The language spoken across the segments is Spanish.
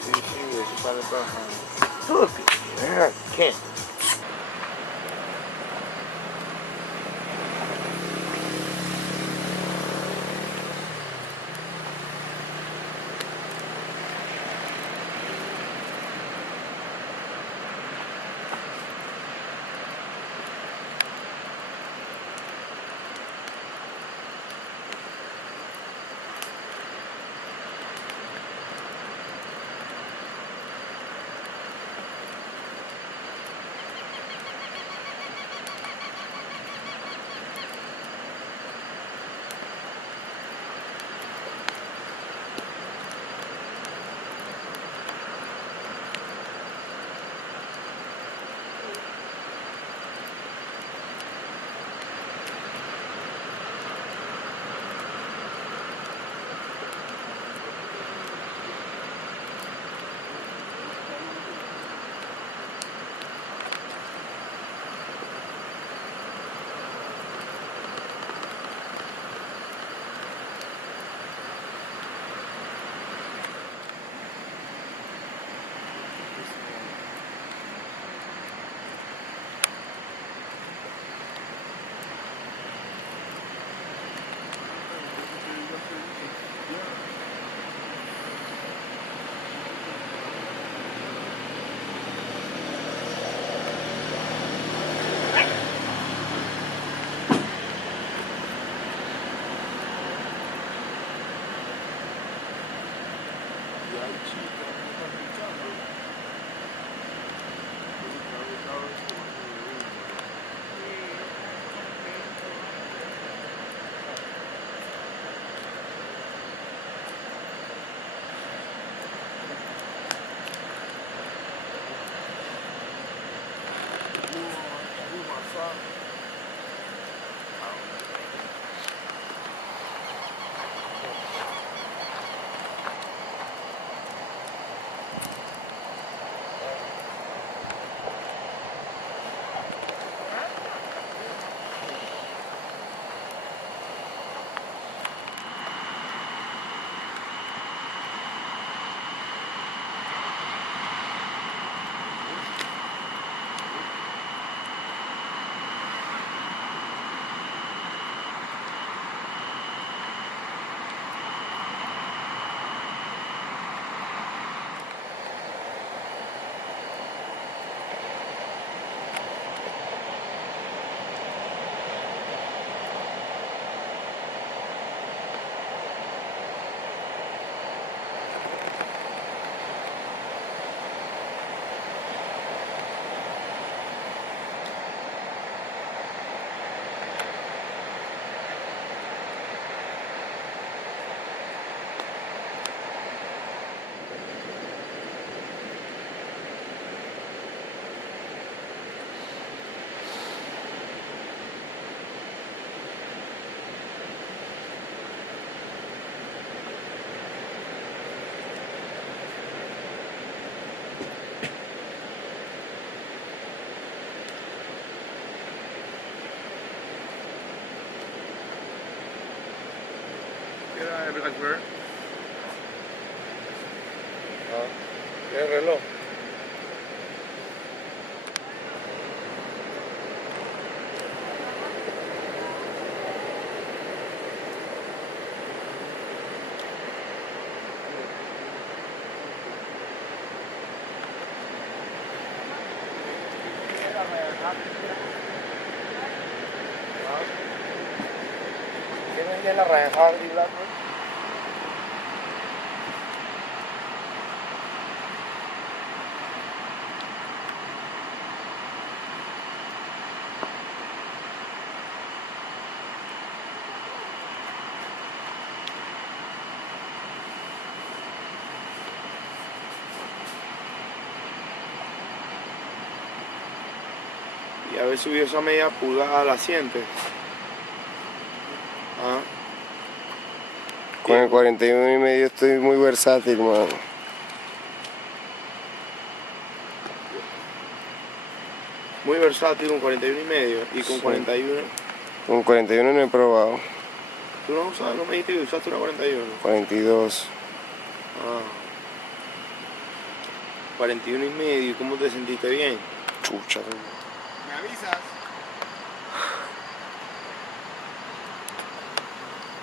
Sí, sí, eso sale trabajando. Look, I can't. ¿Qué reloj? ¿Qué la rajada y blanco? Y haber subido esa media pulgada la sientes. ¿Ah? Con el 41,5 estoy muy versátil, mano. Muy versátil con 41 y medio y con Sí. 41. Con 41 no he probado. ¿Tú no usas? ¿No me dijiste que usaste una 41? 42. Ah. 41 y medio. ¿Cómo te sentiste? ¿Bien? Chucha. ¿Me avisas?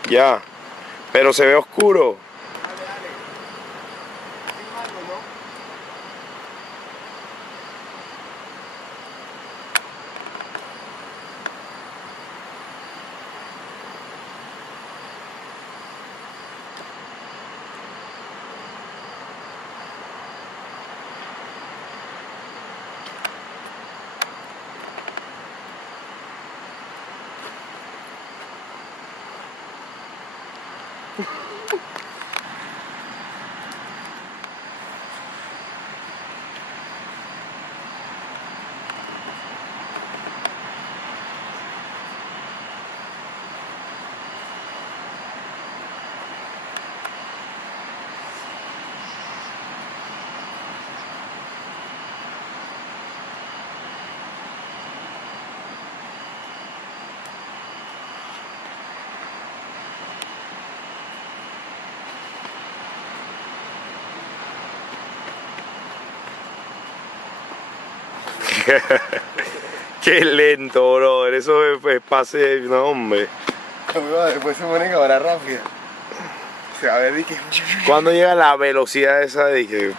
Ya. Pero se ve oscuro. Dale, dale. Sin algo, ¿no? Qué lento, brother. Eso es pase, no, hombre. Después se pone cámara rápida. A ver, dije. Cuando llega la velocidad esa de que